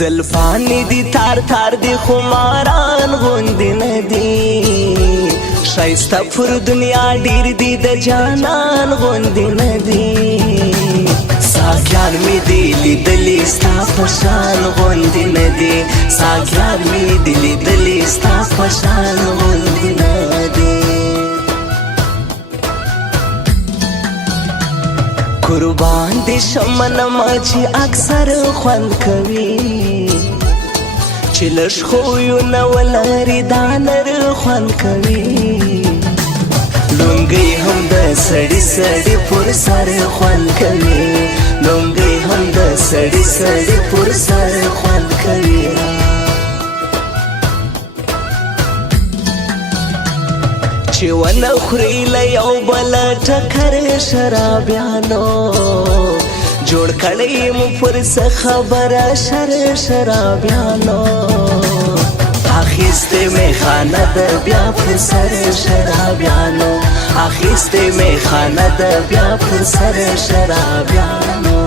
زلفانی دی تار تار دی خماران غوندی ندی شایسته پر دنیا ډیر دی د جانان غوندی ندی ساګیان می دی لیدلی ستا په شان غوندی ندی ساګیان می دی لیدلی ستا په شان غوندی ندی قربان دی شمنما چې اکثر خوند کوي چې لږ خویونه ولري دا نر خوند کوي لونګۍ هم د سړي سړي پر سر خوند کوي لونګۍ هم د سړي سړي پر سر خوند کوي چې ونه خوري له یو بل ټکر شرابیانو جوړ کړی مو پر څه خبره شرابیانو اخیسته می خانه د بیا پر سر شرابیانو اخیسته می خانه د بیا پر سر شرابیانو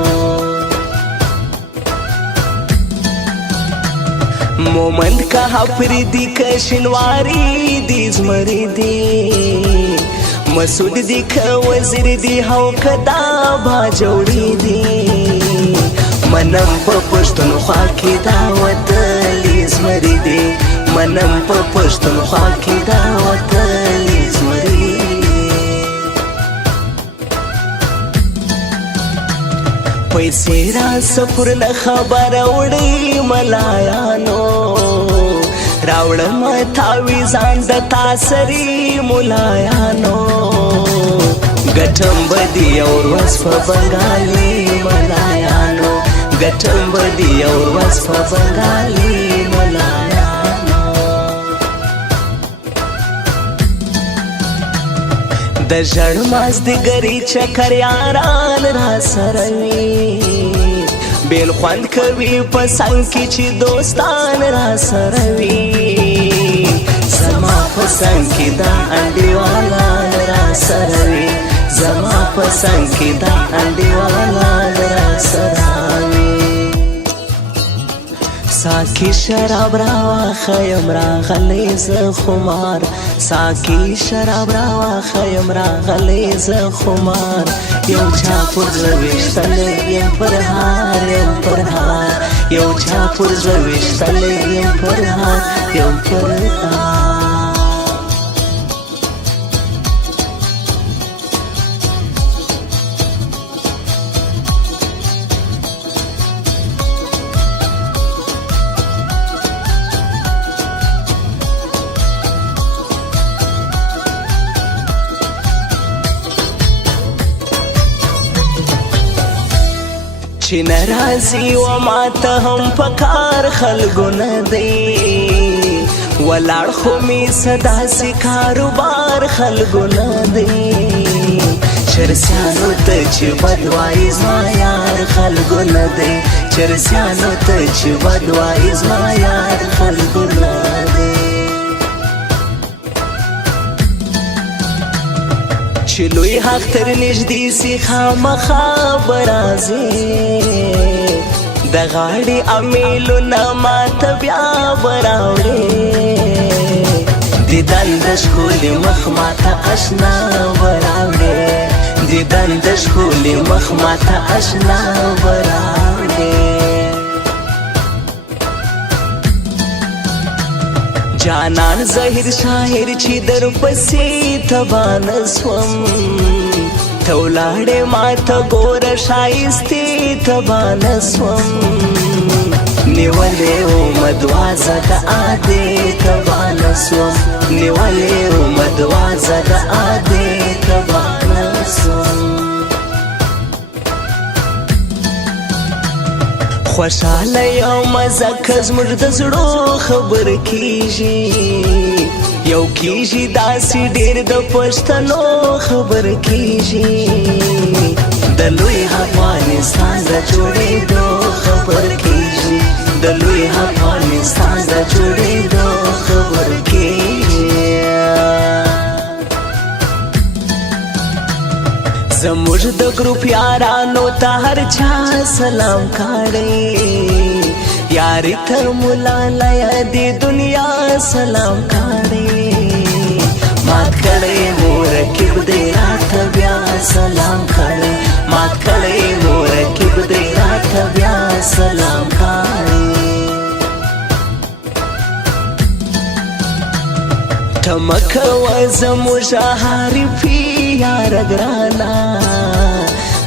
مومند کا پریدی کشنواری دی زمری دی مسعود دی که وزیر دی هو کدا با جوړی دی منم په پښتونخوا کې دا وتلی زمری دی منم په پښتونخوا کې دا وتلی زمری پیسې را سفر نه خبر وړي ملایانو راوړم تاویزان د تاسری ملایانو ګټم بدی اور وس په بنگالي ملایانو ګټم بدی اور وس په بنگالي ملایانو د ژړ ماز د ګری چکر یاران را سره وي بیل خوند کوي په څنګ کې چې دوستان را سره وي زما په څنګ کې دا انډیوالان را سره وي زما په څنګ کې دا انډیوالان را سره وي ساکی شراب راواخیم راغلی زه خمار ساکی شراب راواخیم راغلی زه خمار یو چا پر زړه ویشتلی یم پر هار یم پر هار یو چا پر زړه ویشتلی یم پر هار یم پر هار چې ناراضي و ماته هم پکار خلکو نه دی ولاړ خو می صدا سي کاروبار خلکو نه دی چرسیانو ته چې بدوایي زما یار خلکو نه دی چرسیانو ته چې بدوایي زما یار خلکو نه دی چې لوی حق تر نږدې سي خامخا به راځي د غاړې امیلونه ماته بیا به راوړې دیدن د ښکلي مخ ماته اشنا به راوړې دیدن د ښکلي مخ ماته اشنا به راوړې جانان ظاهر شاعر چې در پسې تبان سوم ته ولاړې ماته ګوره ښایستې تبان سوم نیولې ومه دوازه د ادې تبان سوم نیولې ومه دوازه د ادې تبان سوم خوشاله یم ځکه زموږ د زړو خبر کیږي یو کیږي داسې ډېر د پښتنو خبر کیږي د لوی افغانستان د جوړېدو خبر کیږي د لوی افغانستان د جوړېدو خبر کیږي زموږ د ګروپ یارانو ته هر چا سلام کړی یاری ته مولا لیا دی دنیا سلام کړي مات کړي مرکب دی راته بیا سلام کړي مات کړي مرکب دی راته بیا سلام کړي تمکه وزموږ حارفي یار ګرانا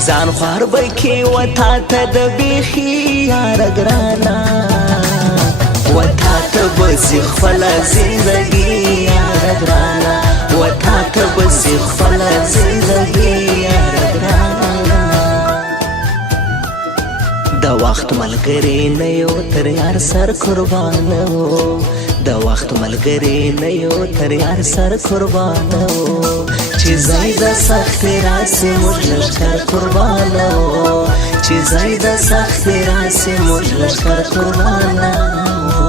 ځان خوار بکې وتا ته د بیخي یار ګرانا وتا ته بسې خپله زندګي یار ګرانا وتا ته بسې خپله زندګي یار ګرانا د وخت ملګری نه یو تر یار سر قربانه و د وخت ملګری نه یو تر یار سر قربانه و چې ځای د سختې راسې موږ لښکر قربانه و چې ځای د سختې راسې موږ لښکر قربانه و